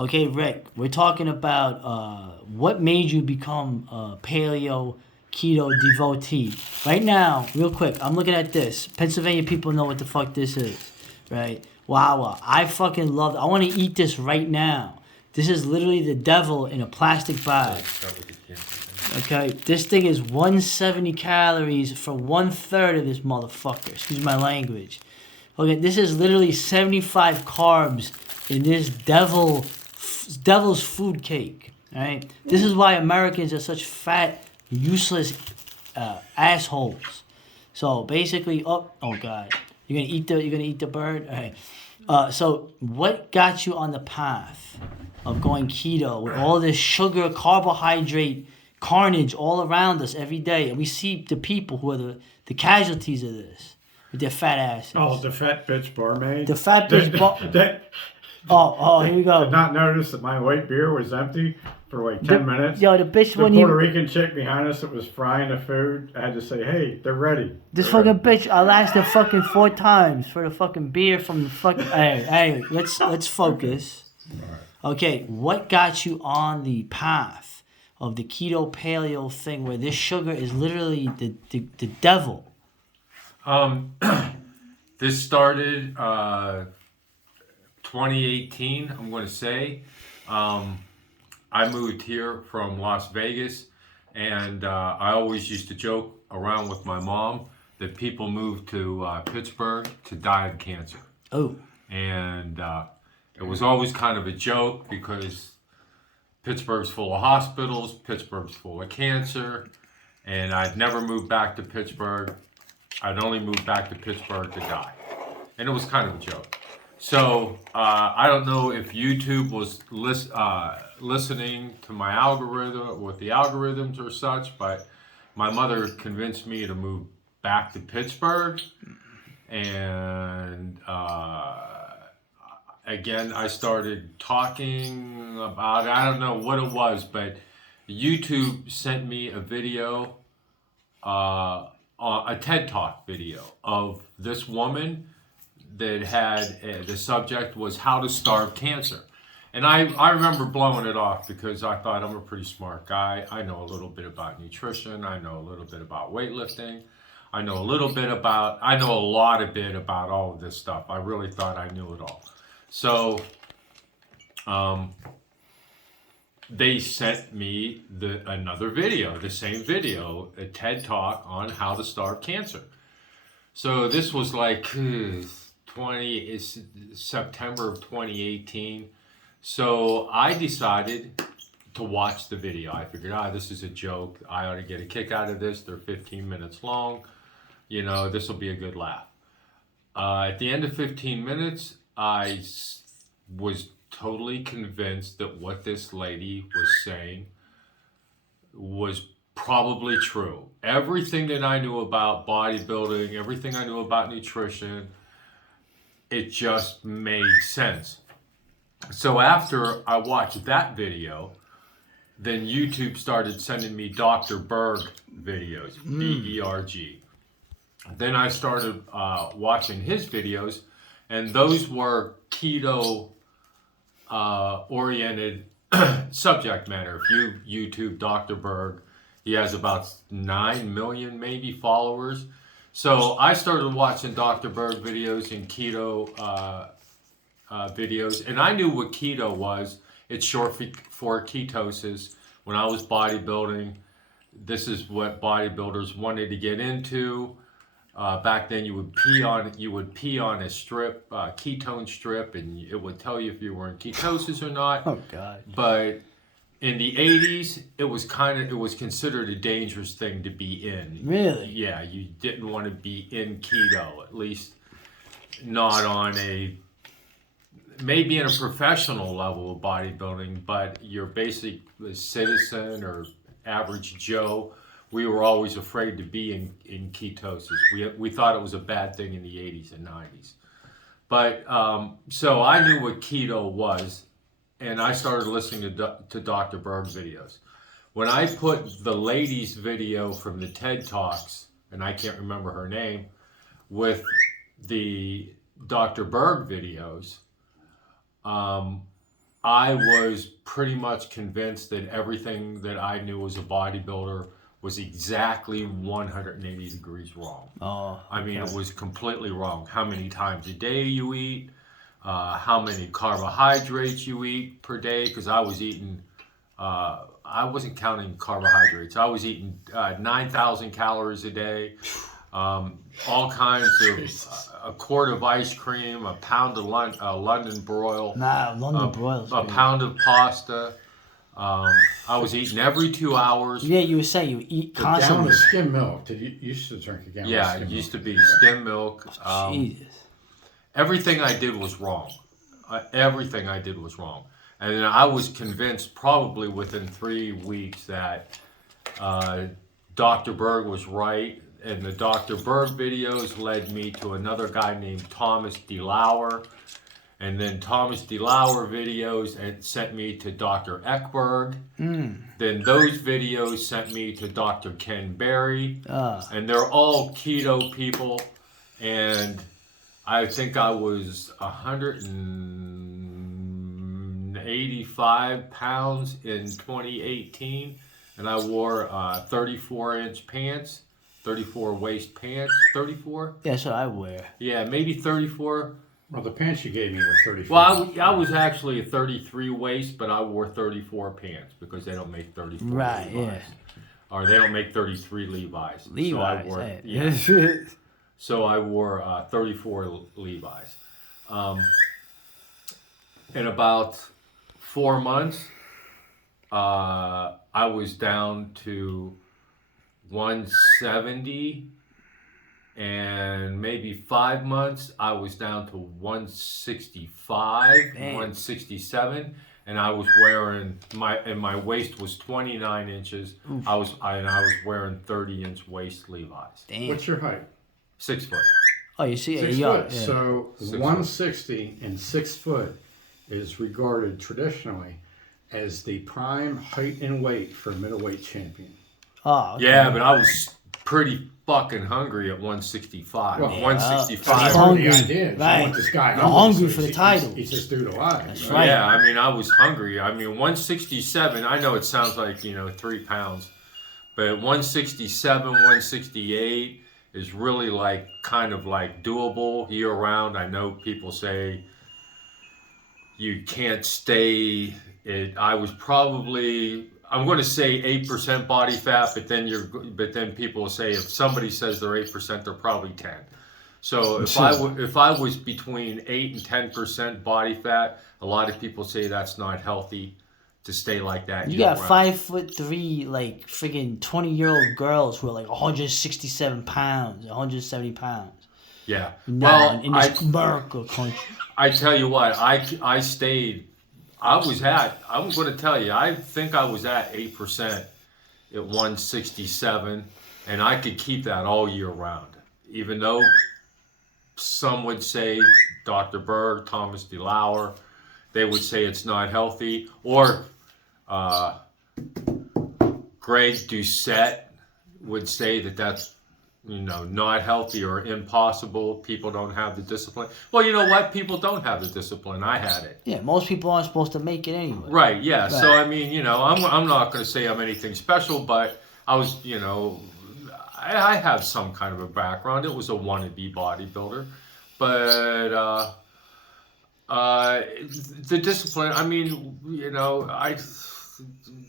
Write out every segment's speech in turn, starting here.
Okay, Rick, we're talking about what made you become a paleo keto devotee. Right now, real quick, I'm looking at this. Pennsylvania people know what the fuck this is, right? Wow, I fucking love it. I want to eat this right now. This is literally the devil in a plastic bag. Okay, this thing is 170 calories for 1/3 of this motherfucker. Excuse my language. Okay, this is literally 75 carbs in this devil's food cake. Right? This is why Americans are such fat, useless assholes. So basically, oh god, you're gonna eat the bird. All right. So what got you on the path of going keto with all this sugar, carbohydrate, carnage all around us every day, and we see the people who are the casualties of this with their fat asses. Oh, the fat bitch barmaid. The fat bitch Oh, here we go. Did not notice that my white beer was empty for like 10 minutes. Yo, the bitch The when Puerto Rican chick behind us that was frying the food, I had to say, hey, they're ready. This fucking bitch, I lasted fucking 4 times for the fucking beer from the fucking. Hey, let's focus. Okay, what got you on the path of the keto paleo thing where this sugar is literally the devil? This started 2018, I'm going to say. I moved here from Las Vegas, and I always used to joke around with my mom that people move to Pittsburgh to die of cancer. Oh. And it was always kind of a joke because Pittsburgh's full of hospitals, Pittsburgh's full of cancer, and I'd never moved back to Pittsburgh. I'd only moved back to Pittsburgh to die. And it was kind of a joke. So I don't know if YouTube was listening to my algorithm, with the algorithms or such, but my mother convinced me to move back to Pittsburgh. And again, I started talking about, I don't know what it was, but YouTube sent me a video, a TED Talk video of this woman that had, the subject was how to starve cancer. And I remember blowing it off because I thought I'm a pretty smart guy. I know a little bit about nutrition. I know a little bit about weightlifting. I know a lot about all of this stuff. I really thought I knew it all. So they sent me another video, the same video, a TED Talk on how to starve cancer. So this was like September of 2018. So I decided to watch the video. I figured, this is a joke. I ought to get a kick out of this. They're 15 minutes long. You know, this will be a good laugh. At the end of 15 minutes, I was totally convinced that what this lady was saying was probably true. Everything that I knew about bodybuilding, everything I knew about nutrition, it just made sense. So after I watched that video, then YouTube started sending me Dr. Berg videos, B-E-R-G. Then I started watching his videos, and those were keto oriented subject matter. If you YouTube Dr. Berg, he has about 9 million maybe followers. So I started watching Dr. Berg videos and keto videos, and I knew what keto was. It's short for ketosis. When I was bodybuilding, this is what bodybuilders wanted to get into. Back then, you would pee on a strip, ketone strip, and it would tell you if you were in ketosis or not. Oh God! But in the 80s, it was considered a dangerous thing to be in. Really? Yeah, you didn't want to be in keto, at least not on maybe in a professional level of bodybuilding, but your basic citizen or average Joe, we were always afraid to be in ketosis. We thought it was a bad thing in the 80s and 90s. But so I knew what keto was, and I started listening to Dr. Berg videos. When I put the lady's video from the TED Talks, and I can't remember her name, with the Dr. Berg videos, I was pretty much convinced that everything that I knew as a bodybuilder was exactly 180 degrees wrong. Oh, I mean, it was completely wrong. How many times a day you eat, how many carbohydrates you eat per day, because I was eating, I wasn't counting carbohydrates. I was eating 9,000 calories a day, all kinds of, a quart of ice cream, a pound of London broil, nah, London broils. a pound of pasta. I was eating every 2 hours. Yeah, you were saying you eat A gallon constantly. of skim milk. Did you used to drink a gallon of Yeah, skim it milk? used to be skim milk. Jesus. Everything I did was wrong. Everything I did was wrong. And then I was convinced probably within 3 weeks that Dr. Berg was right. And the Dr. Berg videos led me to another guy named Thomas DeLauer. And then Thomas DeLauer videos sent me to Dr. Ekberg. Then those videos sent me to Dr. Ken Berry. And they're all keto people. And I think I was 185 pounds in 2018. And I wore 34-inch pants, 34 waist pants, 34? Yeah, that's what I wear. Yeah, maybe 34. Well, the pants you gave me were 34. Well, I was actually a 33 waist, but I wore 34 pants because they don't make 34 Right, Levi's. yeah. Or they don't make 33 Levi's. Levi's, So I wore, hey. yeah. So I wore 34 Levi's. In about 4 months, I was down to 170. And maybe 5 months, I was down to 165, Man. 167, and I was wearing my waist was 29 inches. I was wearing 30-inch waist Levi's. Damn. What's your height? 6 foot. Oh, you see, 6 yeah, foot. yeah. So 6 foot. 160 and 6 foot is regarded traditionally as the prime height and weight for a middleweight champion. Oh, okay. Yeah, but I was pretty fucking hungry at 165. Well, 165. That's You're part of the hungry. idea. is you Right. want this guy You're hungry so for the he's- title. He's this dude alive. That's right? right. Yeah, I mean, I was hungry. I mean, 167, I know it sounds like, 3 pounds, but 167, 168 is really like kind of like doable year round. I know people say you can't stay I was probably, I'm going to say 8% body fat, but then people will say if somebody says they're 8%, they're probably 10. So if I was between 8 and 10% body fat, a lot of people say that's not healthy to stay like that. You year got round. 5'3", like freaking 20-year-old girls who are like 167 pounds, 170 pounds. Yeah. Now Well, in this America country. I tell you what, I stayed. I'm going to tell you, I think I was at 8% at 167, and I could keep that all year round. Even though some would say, Dr. Berg, Thomas DeLauer, they would say it's not healthy. Or Greg Doucette would say that that's not healthy or impossible. People don't have the discipline. Well, you know what? People don't have the discipline. I had it. Yeah, most people aren't supposed to make it anyway. Right, yeah. Right. So, I mean, I'm not going to say I'm anything special, but I was, I have some kind of a background. It was a wannabe bodybuilder. But the discipline, I mean, I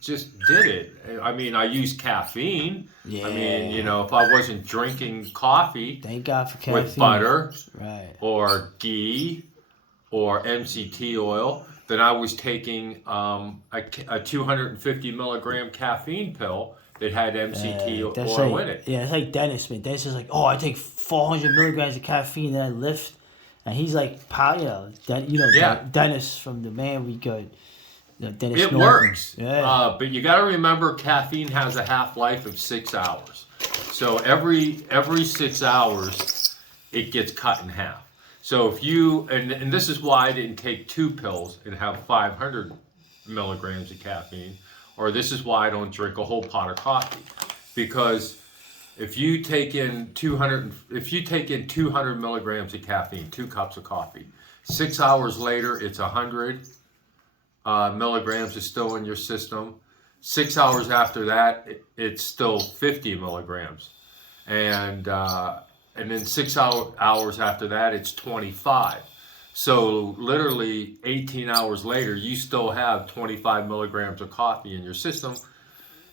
just did it. I mean, I used caffeine. Yeah. I mean, if I wasn't drinking coffee Thank God for caffeine. with butter Right. or ghee or MCT oil, then I was taking a 250 milligram caffeine pill that had MCT oil like, in it. Yeah, it's like Dennis, man. Dennis is like, oh, I take 400 milligrams of caffeine, then I lift. And he's like, Yeah. Dennis from The Man We Could. Dennis It Norton. works. Yeah. But you got to remember, caffeine has a half-life of 6 hours. So every 6 hours, it gets cut in half. So if you, and this is why I didn't take 2 pills and have 500 milligrams of caffeine, or this is why I don't drink a whole pot of coffee. Because if you take in 200 milligrams of caffeine, 2 cups of coffee, 6 hours later, it's 100. milligrams is still in your system. 6 hours after that, it's still 50 milligrams. And then 6 hours after that, it's 25. So literally 18 hours later, you still have 25 milligrams of coffee in your system.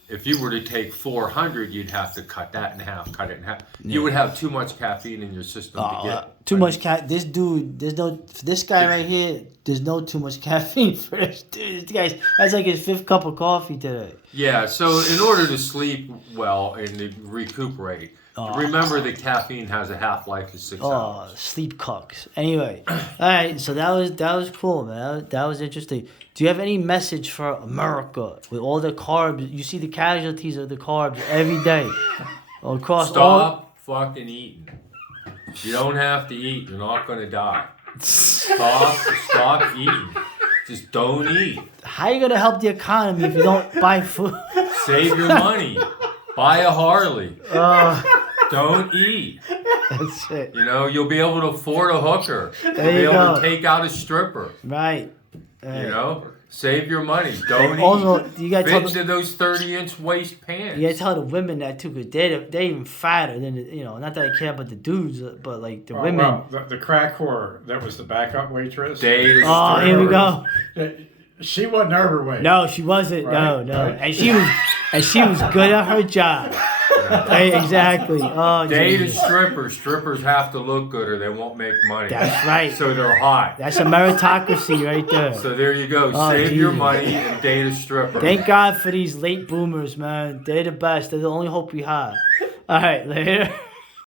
If you were to take 400, you'd have to cut that in half, cut it in half. Yeah. You would have too much caffeine in your system to get. Too much this dude, for this guy right here, there's no too much caffeine for this dude. This guy's, that's like his 5th cup of coffee today. Yeah, so in order to sleep well and to recuperate, remember that caffeine has a half-life of 6 hours. Oh, sleep cucks. Anyway, all right, so that was cool, man. That was interesting. Do you have any message for America with all the carbs? You see the casualties of the carbs every day across Stop fucking eating. You don't have to eat. You're not going to die. Stop eating. Just don't eat. How are you going to help the economy if you don't buy food? Save your money. Buy a Harley. Don't eat. That's it. You know, you'll be able to afford a hooker. You'll be able to take out a stripper. Right. You know, save your money. Don't eat. Also, you gotta fit into those 30-inch waist pants. You gotta tell the women that too, because they're even fatter than not that I care about the dudes, but like the women. Well, the crack whore that was the backup waitress. Here we go. She wasn't overweight. No, she wasn't. Right? No. Right. And she was good at her job. Right, exactly. Oh, date a stripper. Strippers have to look good or they won't make money. That's right. So they're hot. That's a meritocracy right there. So there you go. Save your money and date a stripper. Thank God for these late boomers, man. They're the best. They're the only hope we have. All right, later.